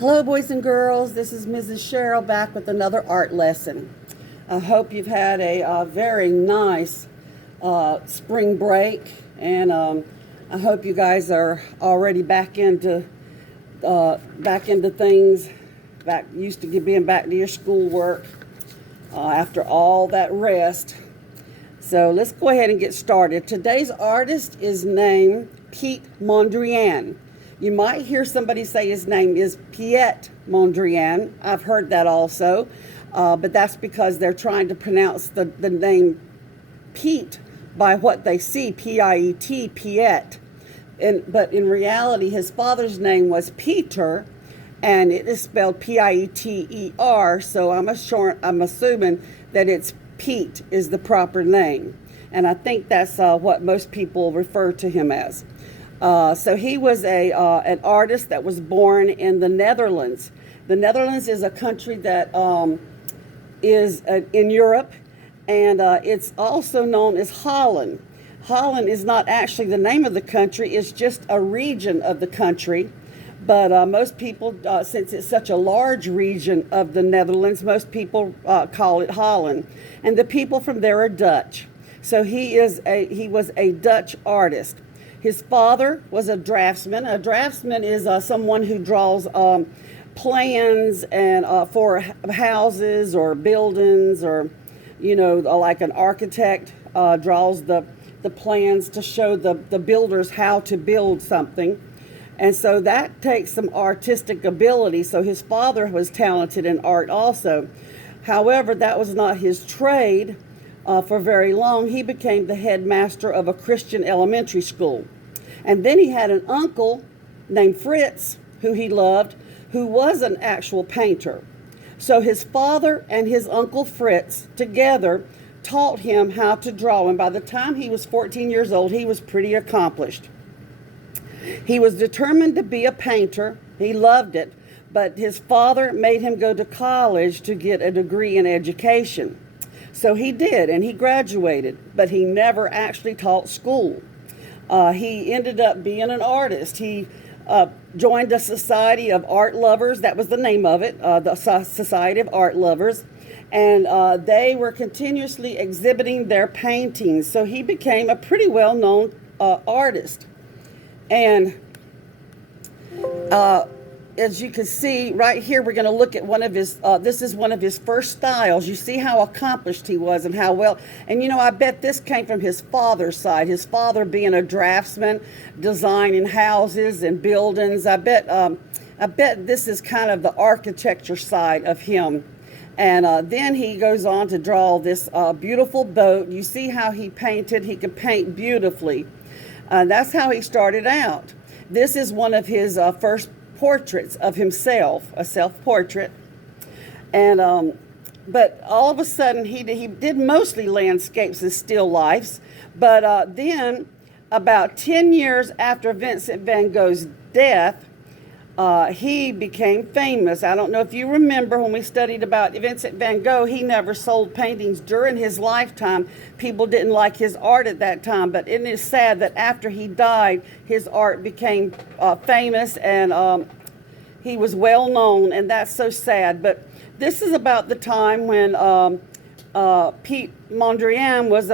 Hello, boys and girls. This is Mrs. Sherrill back with another art lesson. I hope you've had a very nice spring break, and I hope you guys are already back into things, back used to being back to your schoolwork after all that rest. So let's go ahead and get started. Today's artist is named Piet Mondrian. You might hear somebody say his name is Piet Mondrian. I've heard that also, but that's because they're trying to pronounce the name Piet by what they see, P-I-E-T, Piet. But in reality, his father's name was Peter, and it is spelled P-I-E-T-E-R, so I'm assuming that it's Piet is the proper name. And I think that's what most people refer to him as. So he was an artist that was born in the Netherlands. The Netherlands is a country that is in Europe, and it's also known as Holland. Holland is not actually the name of the country, it's just a region of the country. But most people, since it's such a large region of the Netherlands, most people call it Holland. And the people from there are Dutch. So he was a Dutch artist. His father was a draftsman. A draftsman is someone who draws plans and for houses or buildings, or, like an architect draws the plans to show the builders how to build something. And so that takes some artistic ability. So his father was talented in art also. However, that was not his trade for very long. He became the headmaster of a Christian elementary school. And then he had an uncle named Fritz, who he loved, who was an actual painter. So his father and his uncle Fritz together taught him how to draw. And by the time he was 14 years old, he was pretty accomplished. He was determined to be a painter. He loved it, but his father made him go to college to get a degree in education. So he did, and he graduated, but he never actually taught school. He ended up being an artist. He joined a Society of Art Lovers. That was the name of it, the Society of Art Lovers. And they were continuously exhibiting their paintings. So he became a pretty well-known artist. And as you can see right here, we're going to look at one of his, this is one of his first styles. You see how accomplished he was and how well, and I bet this came from his father's side. His father being a draftsman, designing houses and buildings. I bet this is kind of the architecture side of him. And then he goes on to draw this beautiful boat. You see how he painted. He could paint beautifully. That's how he started out. This is one of his first portraits of himself, a self-portrait. And but all of a sudden, he did mostly landscapes and still lifes. But then, about 10 years after Vincent van Gogh's death, he became famous. I don't know if you remember when we studied about Vincent van Gogh, he never sold paintings during his lifetime. People didn't like his art at that time, but it is sad that after he died, his art became famous, and he was well known, and that's so sad. But this is about the time when Piet Mondrian was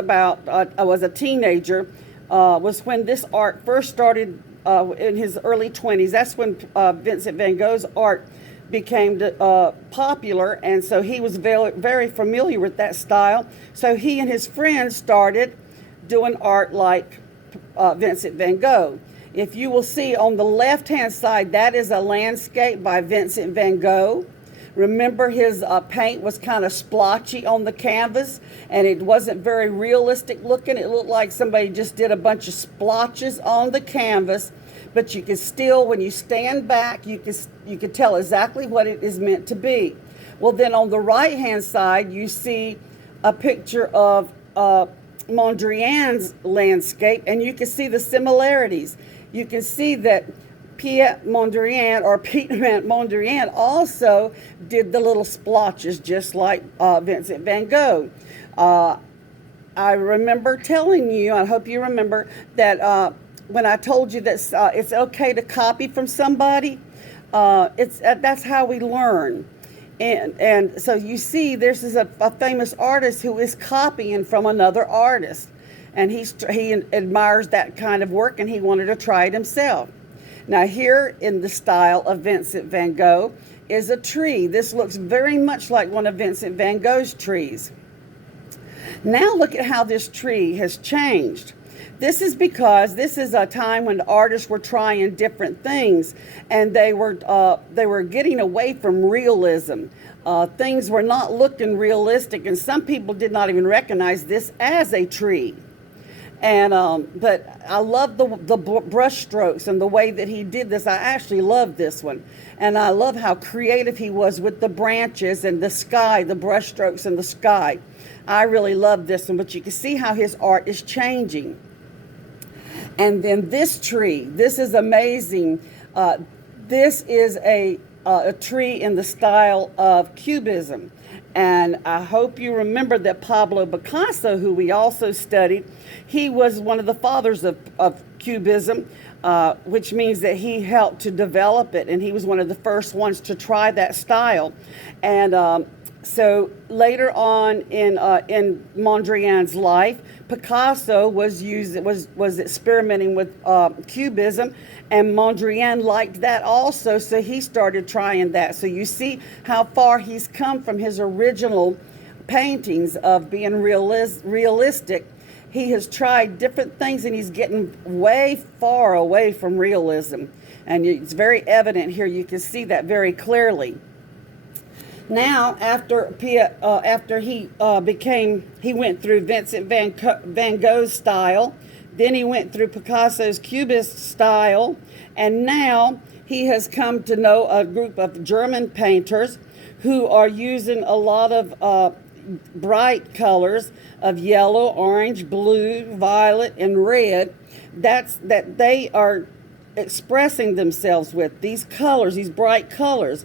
a teenager, was when this art first started. In his early 20s, that's when Vincent van Gogh's art became popular, and so he was very, very familiar with that style. So he and his friends started doing art like Vincent van Gogh. If you will see on the left-hand side, that is a landscape by Vincent van Gogh. Remember, his paint was kind of splotchy on the canvas, and it wasn't very realistic looking. It looked like somebody just did a bunch of splotches on the canvas, but you can still, when you stand back, you can tell exactly what it is meant to be. Well, then on the right-hand side, you see a picture of Mondrian's landscape, and you can see the similarities. You can see that Piet Mondrian also did the little splotches just like Vincent van Gogh. I remember telling you, I hope you remember, that when I told you that it's okay to copy from somebody, That's how we learn. And so you see, this is a famous artist who is copying from another artist, and he admires that kind of work, and he wanted to try it himself. Now here in the style of Vincent van Gogh is a tree. This looks very much like one of Vincent van Gogh's trees. Now look at how this tree has changed. This is because this is a time when the artists were trying different things, and they were getting away from realism. Things were not looking realistic, and some people did not even recognize this as a tree. And but I love the brush strokes and the way that he did this. I actually love this one, and I love how creative he was with the branches and the sky, the brush strokes and the sky. I really love this one, but you can see how his art is changing. And then this tree, this is amazing. This is a tree in the style of Cubism. And I hope you remember that Pablo Picasso, who we also studied, he was one of the fathers of Cubism, which means that he helped to develop it, and he was one of the first ones to try that style. And so later on in Mondrian's life, Picasso was experimenting with Cubism, and Mondrian liked that also, so he started trying that. So you see how far he's come from his original paintings of being realistic. He has tried different things, and he's getting way far away from realism. And it's very evident here. You can see that very clearly. Now, after Piet, he went through Vincent van Gogh's style, then he went through Picasso's Cubist style, and now he has come to know a group of German painters who are using a lot of bright colors of yellow, orange, blue, violet, and red. That they are expressing themselves with these colors, these bright colors.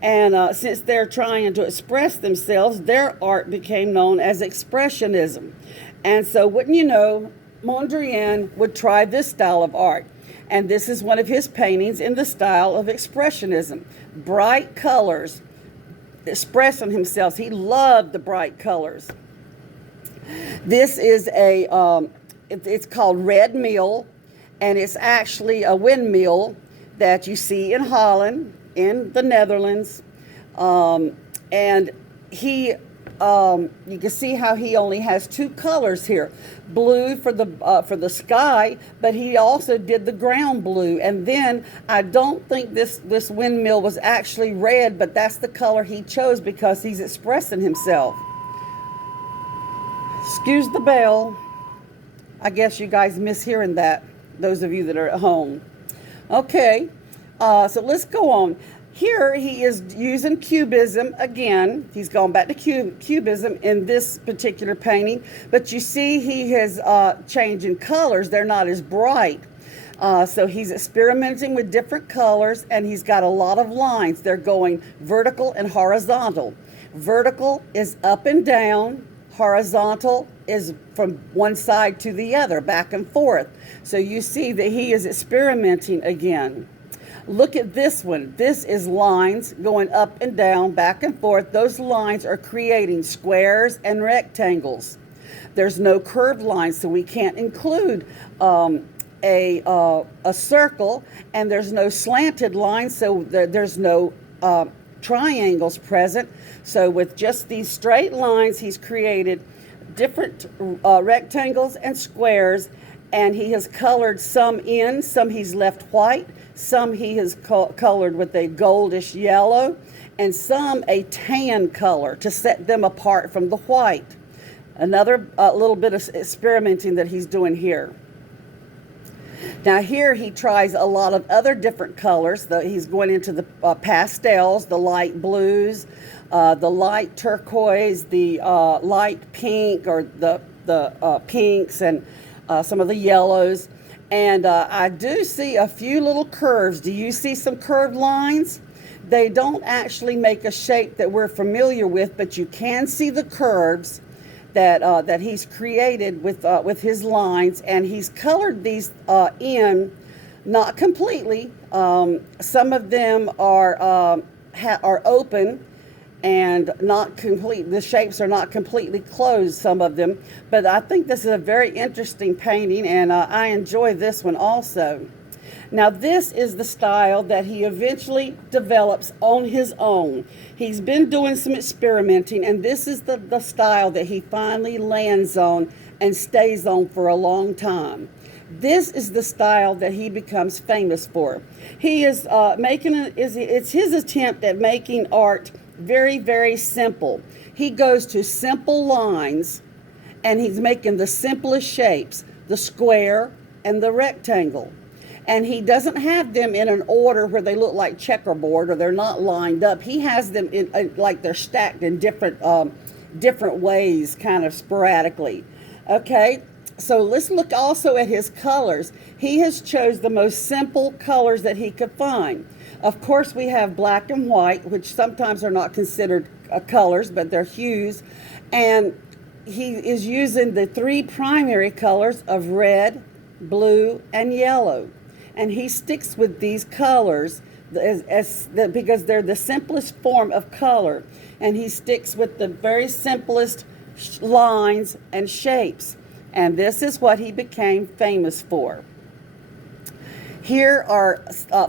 And since they're trying to express themselves, their art became known as Expressionism. And so, wouldn't you know, Mondrian would try this style of art. And this is one of his paintings in the style of Expressionism. Bright colors, expressing himself. He loved the bright colors. This is it's called Red Mill, and it's actually a windmill that you see in Holland, in the Netherlands, and he, you can see how he only has two colors here, blue for the sky, but he also did the ground blue. And then I don't think this windmill was actually red, but that's the color he chose because he's expressing himself. Excuse the bell. I guess you guys miss hearing that, those of you that are at home. Okay. So let's go on. Here he is using Cubism again. He's gone back to Cubism in this particular painting. But you see he has changing colors. They're not as bright. So he's experimenting with different colors, and he's got a lot of lines. They're going vertical and horizontal. Vertical is up and down. Horizontal is from one side to the other, back and forth. So you see that he is experimenting again. Look at this one. This is lines going up and down, back and forth. Those lines are creating squares and rectangles. There's no curved lines, so we can't include a circle, and there's no slanted lines, so there's no triangles present. So with just these straight lines, he's created different rectangles and squares, and he has colored some in, some he's left white, some he has colored with a goldish yellow, and some a tan color to set them apart from the white. Another little bit of experimenting that he's doing here. Now here he tries a lot of other different colors. He's going into the pastels, the light blues, the light turquoise, the light pink, or the pinks, and some of the yellows. And I do see a few little curves. Do you see some curved lines? They don't actually make a shape that we're familiar with, but you can see the curves that he's created with his lines, and he's colored these in Not completely. Some of them are open and not complete. The shapes are not completely closed, some of them. But I think this is a very interesting painting, and I enjoy this one also. Now, this is the style that he eventually develops on his own. He's been doing some experimenting, and this is the style that he finally lands on and stays on for a long time. This is the style that he becomes famous for. He is it's his attempt at making art very, very simple. He goes to simple lines, and he's making the simplest shapes, the square and the rectangle. And he doesn't have them in an order where they look like checkerboard or they're not lined up. He has them in like they're stacked in different ways, kind of sporadically. Okay, so let's look also at his colors. He has chose the most simple colors that he could find. Of course, we have black and white, which sometimes are not considered colors, but they're hues. And he is using the three primary colors of red, blue, and yellow. And he sticks with these colors because they're the simplest form of color. And he sticks with the very simplest lines and shapes. And this is what he became famous for. Here are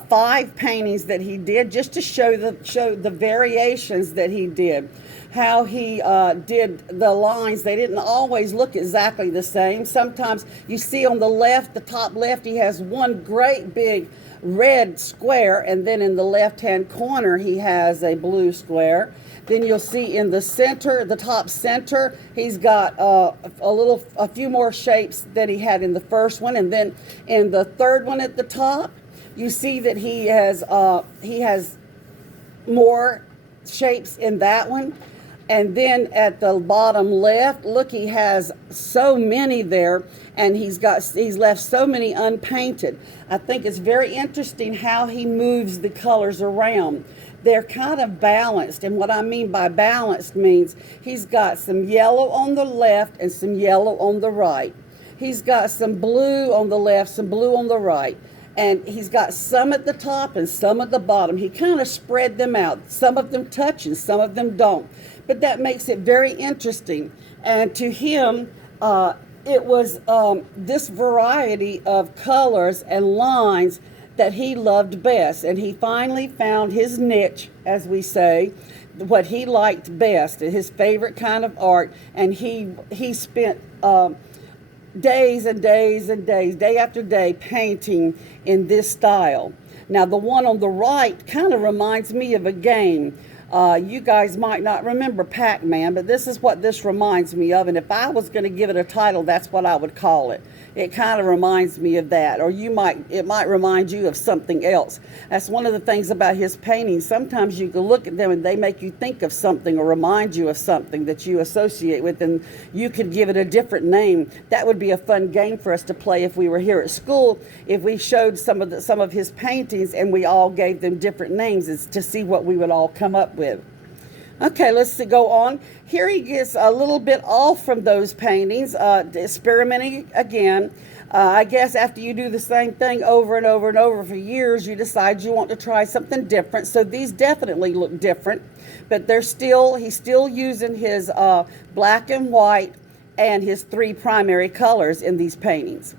5 paintings that he did, just to show the variations that he did. How he did the lines. They didn't always look exactly the same. Sometimes you see on the left, the top left, he has one great big red square, and then in the left-hand corner, he has a blue square. Then you'll see in the center, the top center, he's got a few more shapes than he had in the first one. And then in the third one at the top, you see that he has more shapes in that one. And then at the bottom left, look, he has so many there, and he's left so many unpainted. I think it's very interesting how he moves the colors around. They're kind of balanced, and what I mean by balanced means he's got some yellow on the left and some yellow on the right. He's got some blue on the left, some blue on the right. And he's got some at the top and some at the bottom. He kind of spread them out. Some of them touch and some of them don't. But that makes it very interesting. And to him, it was this variety of colors and lines that he loved best. And he finally found his niche, as we say, what he liked best, his favorite kind of art. And he spent days and days and days, day after day, painting in this style. Now, the one on the right kind of reminds me of a game. You guys might not remember Pac-Man, but this is what this reminds me of. And if I was going to give it a title, that's what I would call it. It kind of reminds me of that. Or it might remind you of something else. That's one of the things about his paintings. Sometimes you can look at them and they make you think of something or remind you of something that you associate with, and you could give it a different name. That would be a fun game for us to play if we were here at school, if we showed some of his paintings and we all gave them different names to see what we would all come up with. Okay, let's go on. Here he gets a little bit off from those paintings, experimenting again. I guess after you do the same thing over and over and over for years, you decide you want to try something different. So these definitely look different, but he's still using his black and white and his 3 primary colors in these paintings.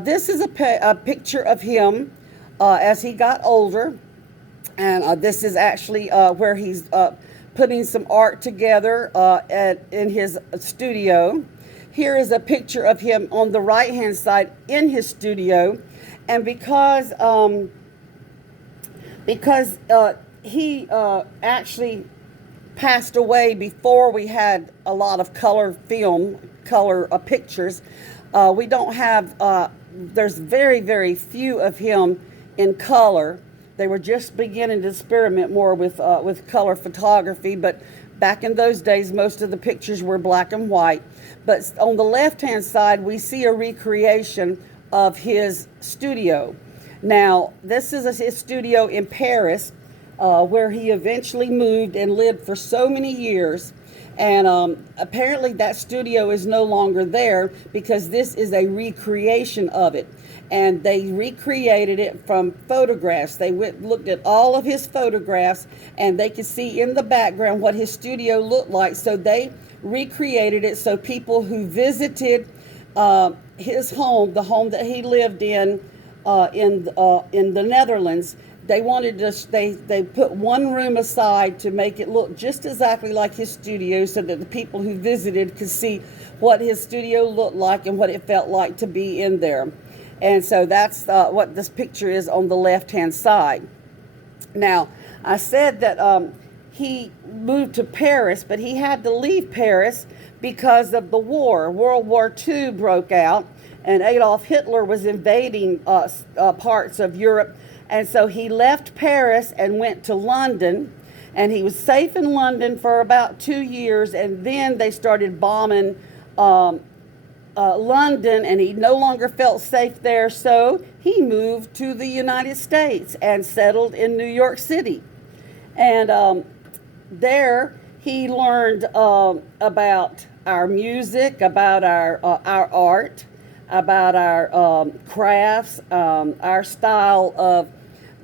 This is a picture of him as he got older, and this is actually where he's putting some art together in his studio. Here is a picture of him on the right-hand side in his studio, and because he actually passed away before we had a lot of color pictures, we don't have. There's very, very few of him in color. They were just beginning to experiment more with color photography, but back in those days, most of the pictures were black and white. But on the left-hand side, we see a recreation of his studio. Now, this is his studio in Paris, where he eventually moved and lived for so many years. And apparently that studio is no longer there because this is a recreation of it. and they recreated it from photographs. They looked at all of his photographs, and they could see in the background what his studio looked like. So they recreated it so people who visited his home, the home that he lived in the Netherlands, they wanted to. They put one room aside to make it look just exactly like his studio, so that the people who visited could see what his studio looked like and what it felt like to be in there. And so that's what this picture is on the left-hand side. Now, I said that he moved to Paris, but he had to leave Paris because of the war. World War II broke out, and Adolf Hitler was invading parts of Europe. And so he left Paris and went to London, and he was safe in London for about 2 years, and then they started bombing London, and he no longer felt safe there, so he moved to the United States and settled in New York City. And there he learned about our music, about our art, about our crafts, our style of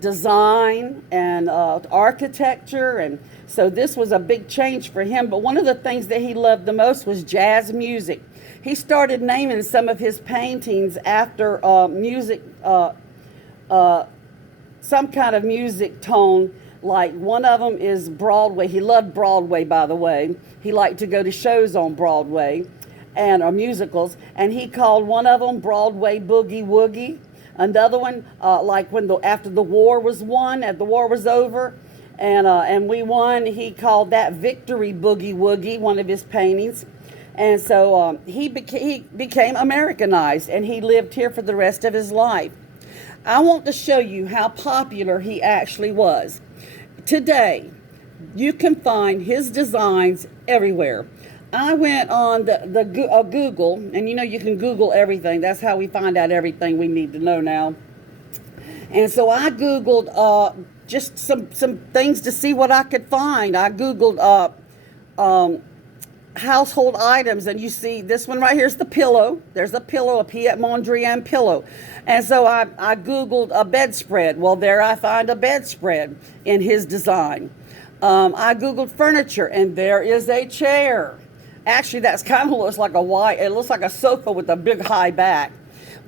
design and architecture. And so this was a big change for him. But one of the things that he loved the most was jazz music. He started naming some of his paintings after music, some kind of music tone. Like one of them is Broadway. He loved Broadway, by the way. He liked to go to shows on Broadway and musicals. And he called one of them Broadway Boogie Woogie. Another one, like when after the war was won, the war was over, and we won, he called that Victory Boogie Woogie, one of his paintings. And so he became Americanized, and he lived here for the rest of his life. I want to show you how popular he actually was. Today, you can find his designs everywhere. I went on the Google, and you know you can Google everything. That's how we find out everything we need to know now. And so I Googled just some things to see what I could find. I Googled household items, and you see this one right here is the pillow. There's a pillow, a Piet Mondrian pillow. And so I Googled a bedspread. Well, there I find a bedspread in his design. I Googled furniture, and there is a chair. Actually, that's kind of looks like it looks like a sofa with a big high back.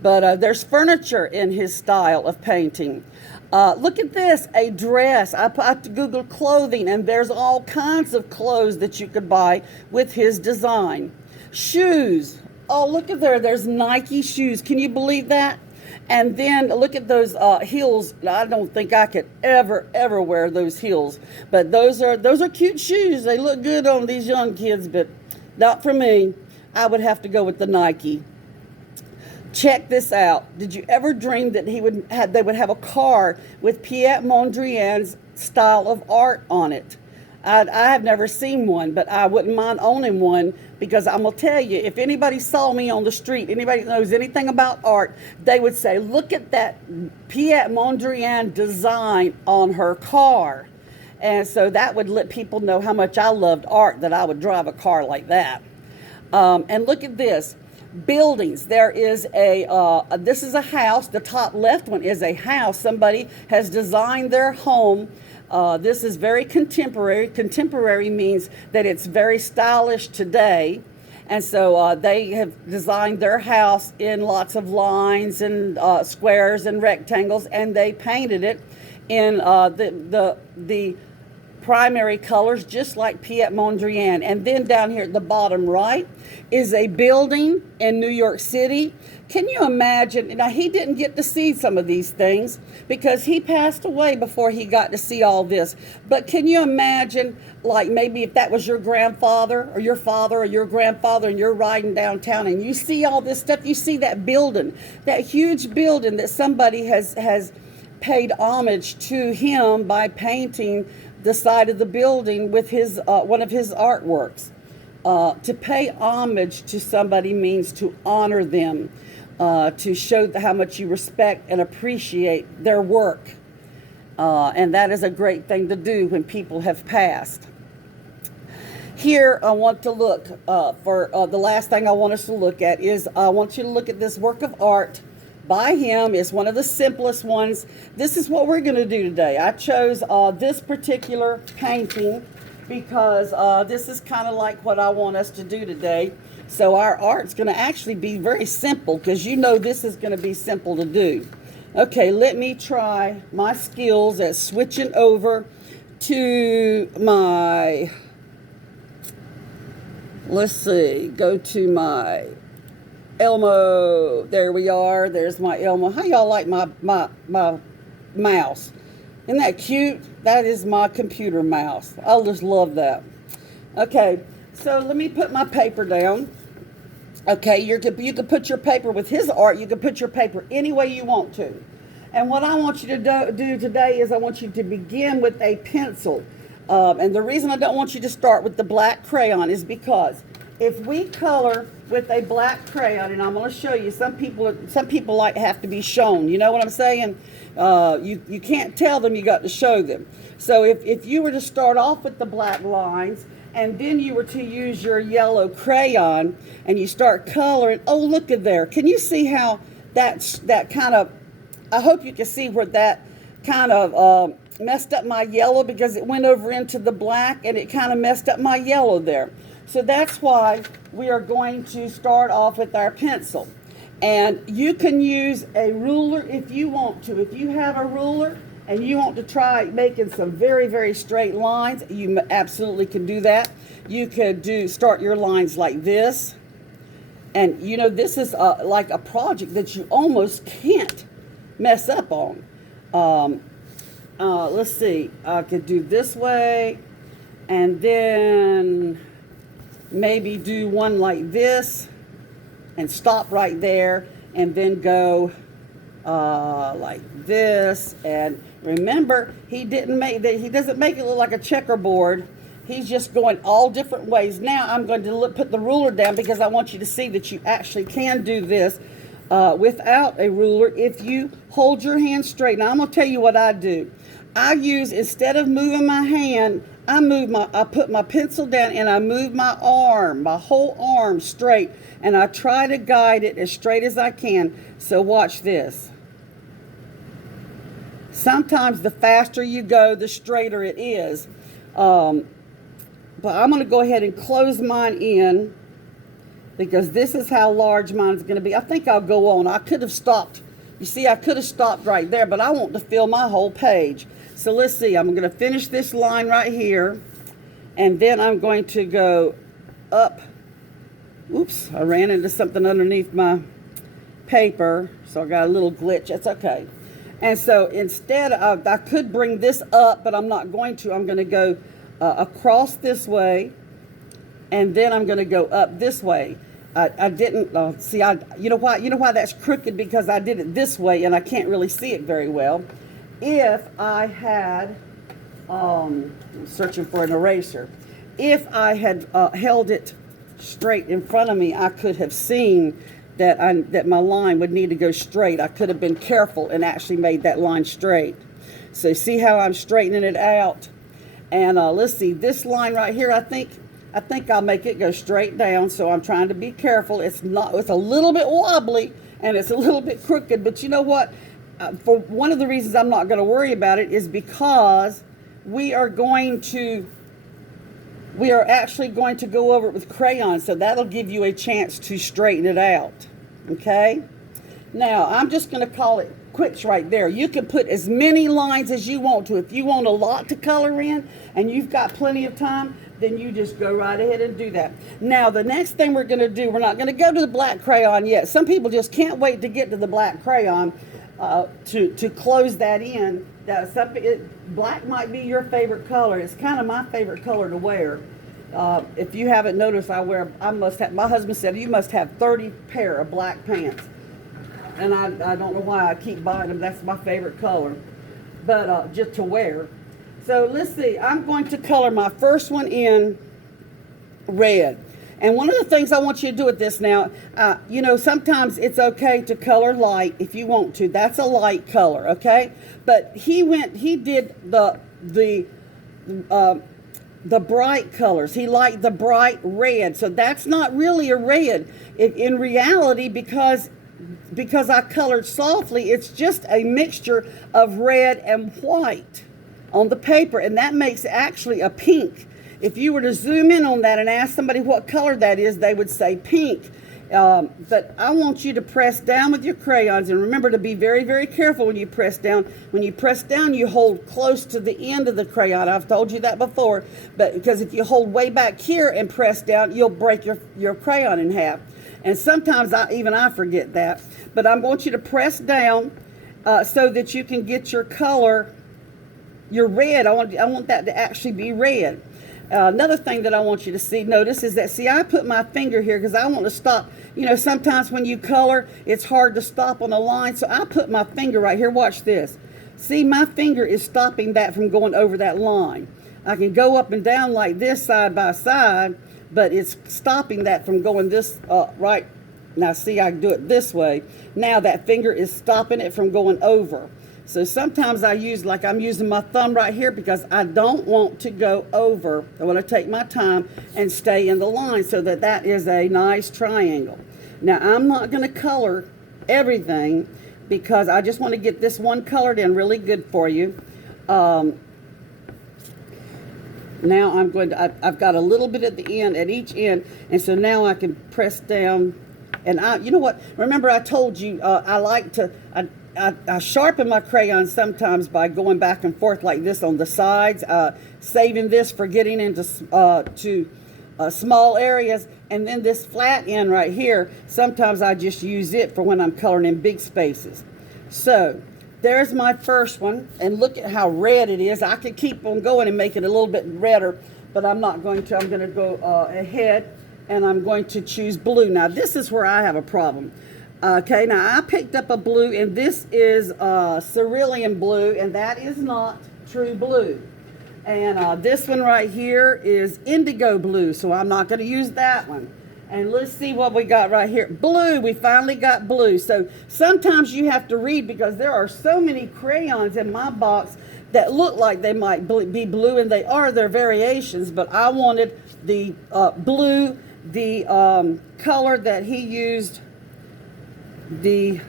But there's furniture in his style of painting. Look at this, a dress. I Googled clothing, and there's all kinds of clothes that you could buy with his design. Shoes. Oh, look at there's Nike shoes. Can you believe that? And then look at those heels. I don't think I could ever wear those heels. But those are cute shoes. They look good on these young kids, but not for me. I would have to go with the Nike. Check this out. Did you ever dream that they would have a car with Piet Mondrian's style of art on it? I have never seen one, but I wouldn't mind owning one, because I'm going to tell you, if anybody saw me on the street, anybody that knows anything about art, they would say, look at that Piet Mondrian design on her car. And so that would let people know how much I loved art, that I would drive a car like that. And look at this. Buildings. There is this is a house. The top left one is a house. Somebody has designed their home. This is very contemporary. Contemporary means that it's very stylish today. And so they have designed their house in lots of lines and squares and rectangles, and they painted it in the primary colors, just like Piet Mondrian. And then down here at the bottom right is a building in New York City. Can you imagine? Now, he didn't get to see some of these things because he passed away before he got to see all this. But can you imagine, like maybe if that was your grandfather or your father or your grandfather, and you're riding downtown and you see all this stuff, you see that building, that huge building that somebody has paid homage to him by painting the side of the building with his one of his artworks. To pay homage to somebody means to honor them, to show how much you respect and appreciate their work. And that is a great thing to do when people have passed. Here I want to look for the last thing I want us to look at is I want you to look at this work of art by him. It's one of the simplest ones. This is what we're going to do today. I chose this particular painting because this is kind of like what I want us to do today. So our art's going to actually be very simple, because you know this is going to be simple to do. Okay, let me try my skills at switching over to my, let's see, go to my Elmo. There we are. There's my Elmo. How y'all like my mouse? Isn't that cute? That is my computer mouse. I just love that. Okay, so let me put my paper down. Okay, you can put your paper with his art. You can put your paper any way you want to. And what I want you to do today is I want you to begin with a pencil. And the reason I don't want you to start with the black crayon is because if we color with a black crayon, and I'm going to show you, some people like have to be shown. You know what I'm saying? You can't tell them, you got to show them. So if you were to start off with the black lines, and then you were to use your yellow crayon, and you start coloring, oh, look at there. Can you see how that kind of, I hope you can see where that kind of messed up my yellow, because it went over into the black, and it kind of messed up my yellow there. So that's why we are going to start off with our pencil. And you can use a ruler if you want to. If you have a ruler and you want to try making some very, very straight lines, you absolutely can do that. You could start your lines like this. And you know, this is like a project that you almost can't mess up on. Let's see, I could do this way, and then maybe do one like this and stop right there, and then go like this. And remember, he doesn't make it look like a checkerboard. He's just going all different ways. Now I'm going to put the ruler down, because I want you to see that you actually can do this without a ruler if you hold your hand straight. Now I'm going to tell you what I do. I use, instead of moving my hand, I put my pencil down and I move my whole arm straight, and I try to guide it as straight as I can. So watch this. Sometimes the faster you go, the straighter it is. But I'm going to go ahead and close mine in, because this is how large mine is going to be. I think I'll go on. I could have stopped. You see, I could have stopped right there, but I want to fill my whole page. So let's see. I'm going to finish this line right here, and then I'm going to go up. Oops, I ran into something underneath my paper, so I got a little glitch. That's okay. And so instead of, I could bring this up, but I'm not going to. I'm going to go across this way, and then I'm going to go up this way. I didn't see. You know why that's crooked? Because I did it this way, and I can't really see it very well. If I had, I'm searching for an eraser. If I had held it straight in front of me, I could have seen that my line would need to go straight. I could have been careful and actually made that line straight. So see how I'm straightening it out? And let's see, this line right here, I think I'll make it go straight down. So I'm trying to be careful. It's a little bit wobbly, and it's a little bit crooked, but you know what? For one of the reasons I'm not going to worry about it is because we are actually going to go over it with crayon, so that'll give you a chance to straighten it out. Okay? Now, I'm just going to call it quits right there. You can put as many lines as you want to. If you want a lot to color in and you've got plenty of time, then you just go right ahead and do that. Now, the next thing we're going to do, we're not going to go to the black crayon yet. Some people just can't wait to get to the black crayon to close that in. Black might be your favorite color. It's kind of my favorite color to wear. If you haven't noticed, my husband said, you must have 30 pair of black pants. And I don't know why I keep buying them. That's my favorite color, but just to wear. So let's see, I'm going to color my first one in red. And one of the things I want you to do with this now, you know, sometimes it's okay to color light if you want to. That's a light color, okay? But he did the bright colors. He liked the bright red. So that's not really a red in reality, because because I colored softly, it's just a mixture of red and white on the paper, and that makes actually a pink. If you were to zoom in on that and ask somebody what color that is, they would say pink. But I want you to press down with your crayons, and remember to be very, very careful when you press down. When you press down, you hold close to the end of the crayon. I've told you that before, but because if you hold way back here and press down, you'll break your crayon in half. And sometimes I forget that. But I want you to press down so that you can get your color, your red. I want that to actually be red. Another thing that I want you to notice is that, I put my finger here because I want to stop. You know, sometimes when you color, it's hard to stop on a line. So I put my finger right here. Watch this. See, my finger is stopping that from going over that line. I can go up and down like this side by side, but it's stopping that from going this right. Now, see, I can do it this way. Now that finger is stopping it from going over. So sometimes I'm using my thumb right here because I don't want to go over. I want to take my time and stay in the line so that is a nice triangle. Now, I'm not going to color everything because I just want to get this one colored in really good for you. Now I've got a little bit at the end, at each end, and so now I can press down. And you know what? Remember I told you I sharpen my crayon sometimes by going back and forth like this on the sides, saving this for getting into small areas. And then this flat end right here, sometimes I just use it for when I'm coloring in big spaces. So there's my first one, and look at how red it is. I could keep on going and make it a little bit redder, but I'm not going to. I'm going to go ahead, and I'm going to choose blue. Now this is where I have a problem. Okay, now I picked up a blue, and this is cerulean blue, and that is not true blue. And this one right here is indigo blue, so I'm not going to use that one. And let's see what we got right here. Blue, we finally got blue. So sometimes you have to read because there are so many crayons in my box that look like they might be blue, and they're variations, but I wanted the blue, the color that he used, the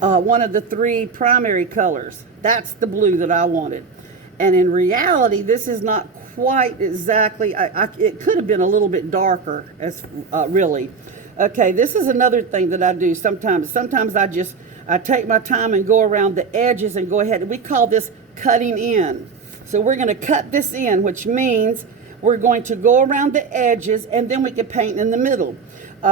one of the three primary colors. That's the blue that I wanted. And in reality, this is not quite exactly, it could have been a little bit darker, as really. Okay, this is another thing that I do sometimes. Sometimes I take my time and go around the edges and go ahead. We call this cutting in. So we're going to cut this in, which means we're going to go around the edges, and then we can paint in the middle.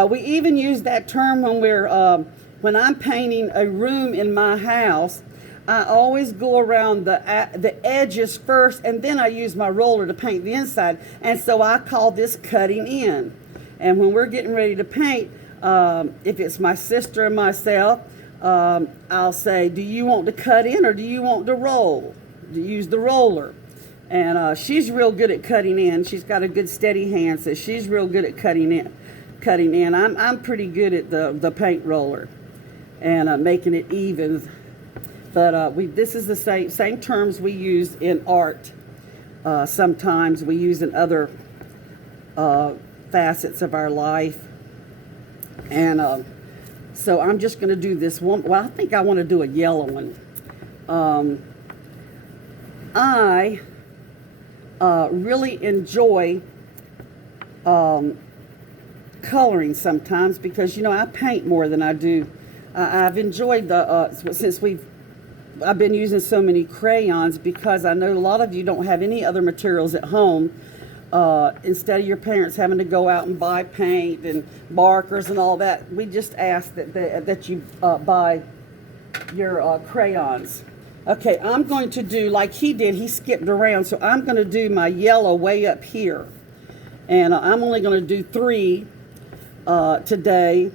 We even use that term when I'm painting a room in my house. I always go around the edges first, and then I use my roller to paint the inside. And so I call this cutting in. And when we're getting ready to paint, if it's my sister and myself, I'll say, do you want to cut in or do you want to roll? Use the roller. And she's real good at cutting in. She's got a good steady hand, so she's real good at cutting in. I'm pretty good at the paint roller and making it even. But this is the same terms we use in art. Sometimes we use in other facets of our life. And so I'm just going to do this one. Well, I think I want to do a yellow one. I really enjoy coloring sometimes because, I paint more than I do. I've enjoyed since I've been using so many crayons because I know a lot of you don't have any other materials at home. Instead of your parents having to go out and buy paint and markers and all that, we just ask that you buy your crayons. Okay, I'm going to do like he did. He skipped around, so I'm going to do my yellow way up here. And I'm only going to do 3 today.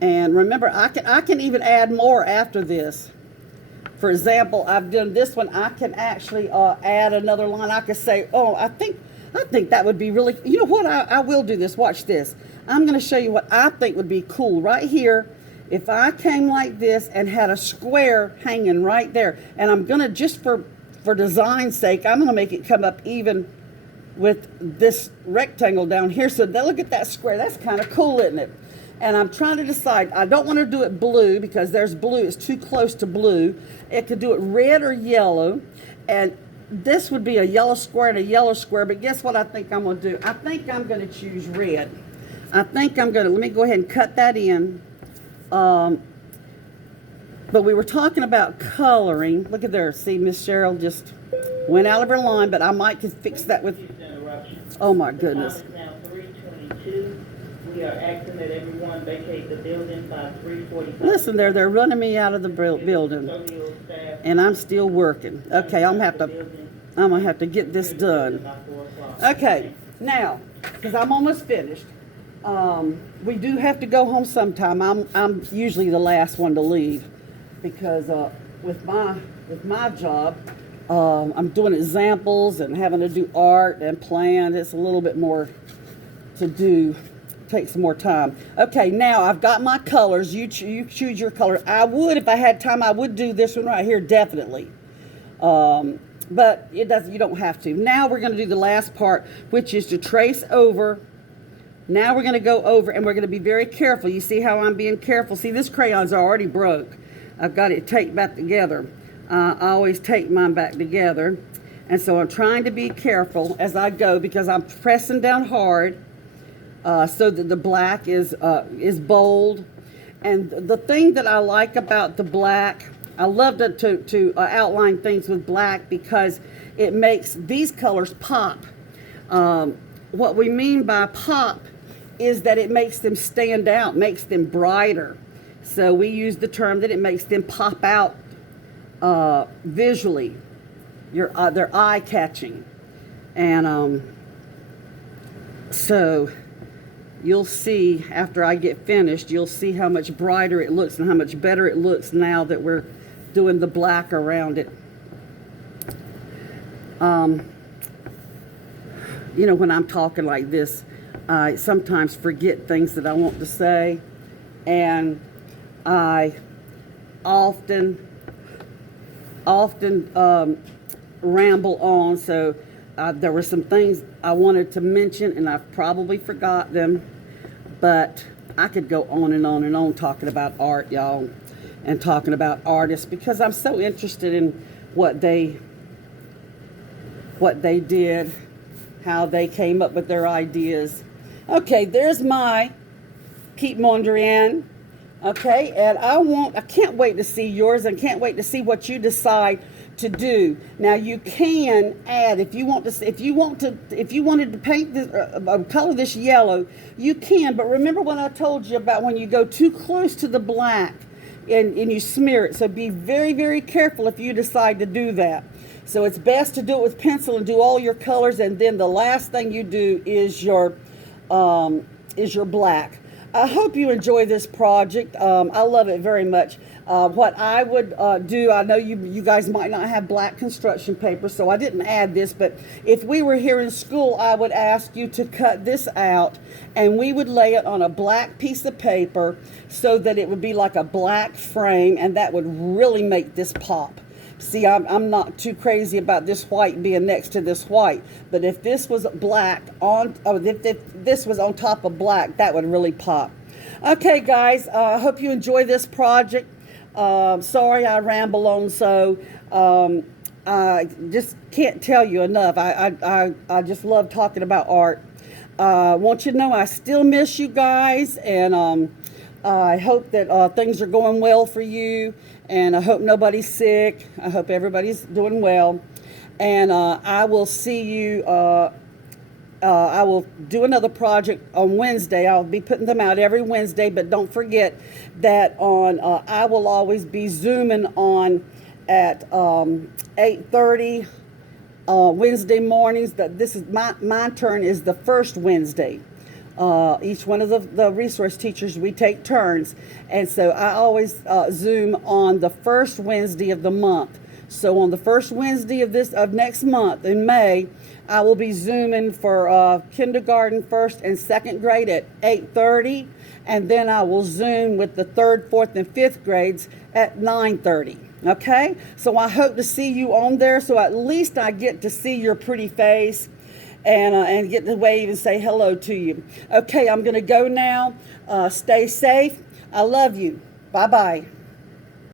And remember, I can even add more after this. For example, I've done this one. I can actually add another line. I could say, oh, I think that would be really, you know what, I will do this. Watch this. I'm going to show you what I think would be cool right here. If I came like this and had a square hanging right there, and I'm going to, just for design's sake, I'm going to make it come up even with this rectangle down here. So look at that square. That's kind of cool, isn't it? And I'm trying to decide. I don't want to do it blue because there's blue. It's too close to blue. It could do it red or yellow. And this would be a yellow square and a yellow square. But guess what I think I'm going to do? I think I'm going to choose red. I think I'm going to, let me go ahead and cut that in. But we were talking about coloring. Look at there. See, Miss Sherrill just went out of her line, but I might could fix that with, oh my goodness. Now 3:22. We are asking that everyone vacate the building by 3:45. Listen, they're running me out of the building, and I'm still working. Okay, I'm gonna have to get this done. Okay, now, because I'm almost finished. We do have to go home sometime. I'm usually the last one to leave because with my job, I'm doing examples and having to do art and plan. It's a little bit more to do. Takes some more time. Okay, now I've got my colors. You choose your color. I would, if I had time, I would do this one right here, definitely. But it doesn't. You don't have to. Now we're going to do the last part, which is to trace over. Now we're going to go over, and we're going to be very careful. You see how I'm being careful? See, this crayon's already broke. I've got it taped back together. I always tape mine back together, and so I'm trying to be careful as I go because I'm pressing down hard. So that the black is bold. And the thing that I like about the black, I love to outline things with black because it makes these colors pop. What we mean by pop is that it makes them stand out, makes them brighter. So we use the term that it makes them pop out visually. They're eye-catching. And so you'll see after I get finished, you'll see how much brighter it looks and how much better it looks now that we're doing the black around it. You know, when I'm talking like this, I sometimes forget things that I want to say, and I often ramble on. So there were some things I wanted to mention, and I've probably forgot them. But I could go on and on and on talking about art, y'all, and talking about artists because I'm so interested in what they did, how they came up with their ideas. Okay, there's my Piet Mondrian. Okay, and I can't wait to see yours and can't wait to see what you decide to do. Now you can add if you wanted to paint this color this yellow, you can, but remember what I told you about when you go too close to the black and you smear it. So be very, very careful if you decide to do that. So it's best to do it with pencil and do all your colors, and then the last thing you do is your black. I hope you enjoy this project. I love it very much. What I would do, I know you guys might not have black construction paper, so I didn't add this, but if we were here in school, I would ask you to cut this out, and we would lay it on a black piece of paper so that it would be like a black frame, and that would really make this pop. See, I'm not too crazy about this white being next to this white, but if this was black if this was on top of black, that would really pop. Okay, guys, I hope you enjoy this project. Sorry I ramble on so. I just can't tell you enough. I just love talking about art. I want you to know I still miss you guys, and I hope that things are going well for you, and I hope nobody's sick. I hope everybody's doing well, and I will see you. I will do another project on Wednesday. I'll be putting them out every Wednesday, but don't forget that I will always be Zooming on at 8:30 Wednesday mornings. This is my turn is the first Wednesday. Each one of the resource teachers, we take turns, and so I always Zoom on the first Wednesday of the month. So on the first Wednesday of next month in May, I will be Zooming for kindergarten, first and second grade at 8:30, and then I will Zoom with the third, fourth, and fifth grades at 9:30. Okay, so I hope to see you on there, so at least I get to see your pretty face. and get to wave and say hello to you. Okay, I'm going to go now. Stay safe. I love you. Bye-bye.